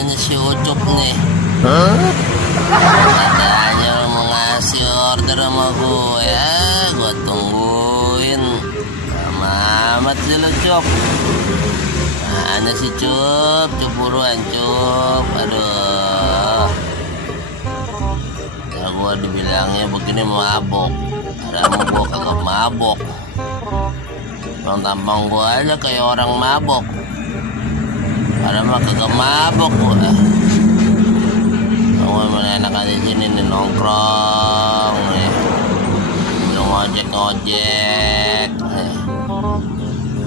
mana nih si Ucup nih? Katanya lo mau ngasih order sama gue ya, gue tungguin. Lama amat sih lo, Cup. Mana si Cup? Cup buruan, Cup. Aduh. Ya gue dibilangnya begini mabok. Padahal gue kagak mabok. Bang tampang gue aja kayak orang mabok. Padahal mah kagak mabok gue. Gue mana enakan di sini nih nongkrong nih. Lu ngojek nih.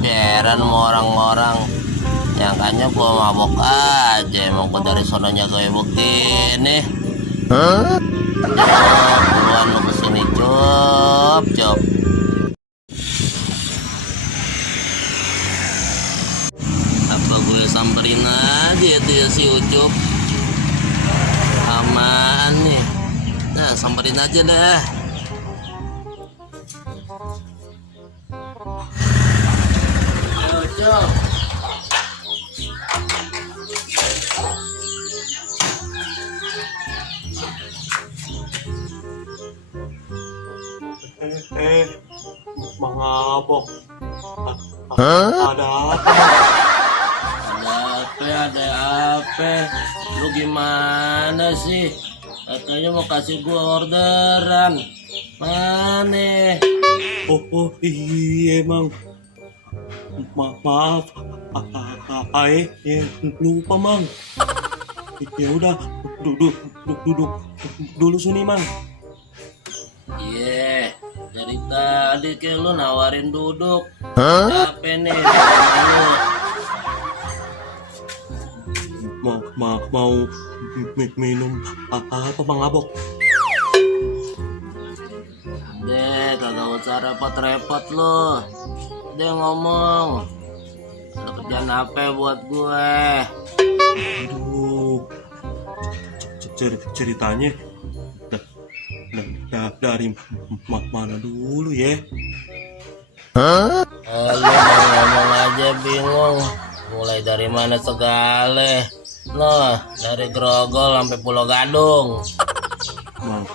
Heran sama orang-orang. Nyangkanya gue mabok aja. Emang gue dari sononya kayak begini. Buruan lu kesini, Cup. Apa gue samperin aja tuh ya si Ucup? Aman nih. Nah, samperin aja dah. Ucup. Mabok. Ada apa? Ada apa? Lu gimana sih? Katanya mau kasih gua orderan. Mana? Oh iya emang. Maaf. Lupa mang. Ya udah, duduk dulu sini mang. Iya, dari tadi kayak lu nawarin duduk. Apa nih? Mau minum apa mabok? Deh, kagak usah repot-repot lu. Dia ngomong. Ada kerjaan apa buat gue? Aduh, ceritanya dari mana dulu ya? Lu mau ngomong aja bingung. Mulai dari mana segala. Loh, dari Grogol sampai Pulau Gadung.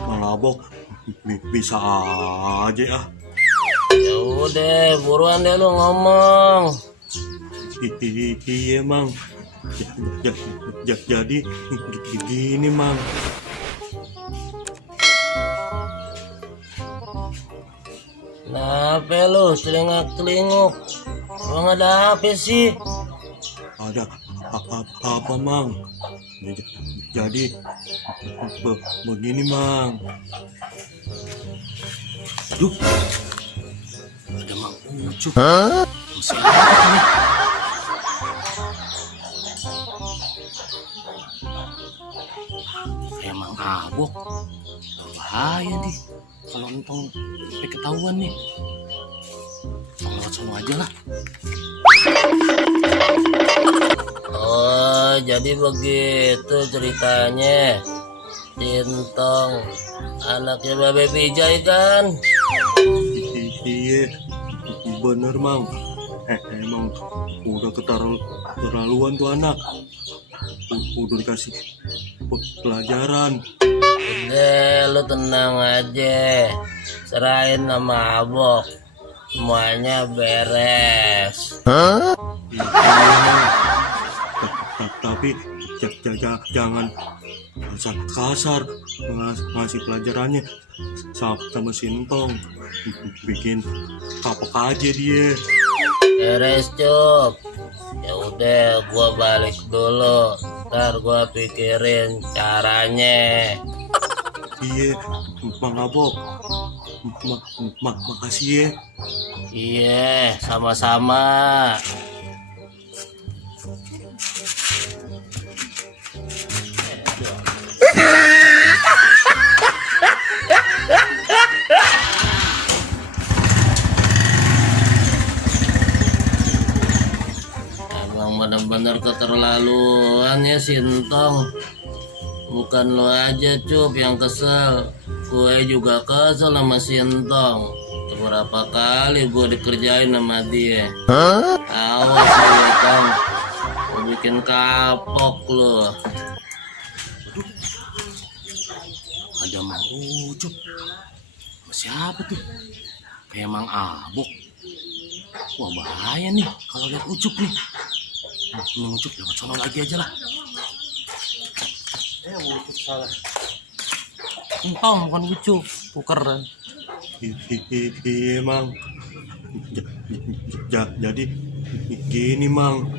Mabok bisa aja ah. Ya udah, buruan deh lu ngomong. Iya mang. Jadi gini mang. Kenapa lu celingak-celinguk? Emang ada apa sih? Ada apa mang? Jadi begini mang. Aduh, ada mang Ucup. Siapa nih? Emang abok. Bahaya nih. Kalau entong sampai ketahuan nih. Lewat semua aja lah. Oh, jadi begitu ceritanya. Tintong anaknya Babe Pijay kan? Iya, bener mang. Emang udah keterlaluan tuh anak. Udah dikasih pelajaran. Udah, lu tenang aja. Serahin nama abok. Semuanya beres. Tapi jangan kasar ngasih pelajarannya sama Sintong. Bikin kapok aja dia. Beres, Cup. Ya udah, gua balik dulu. Ntar gua pikirin caranya. Iya, Bang Abok. Makasih ya. Iya, sama-sama. Emang bener-bener keterlaluan ya Sintong. Bukan lo aja Cup yang kesel, gue juga kesel sama Sintong. Beberapa kali gue dikerjain sama dia. Awas lu ya Tong, gue bikin kapok lo. Ucup. Sama siapa tuh? Kayak Mang Abok. Wah bahaya nih kalau lihat Ucup nih. Ini Ucup lewat sono lagi aja lah. Ucup salah. Entong bukan Ucup, tukeran. Iya, Mang. Jadi gini, Mang.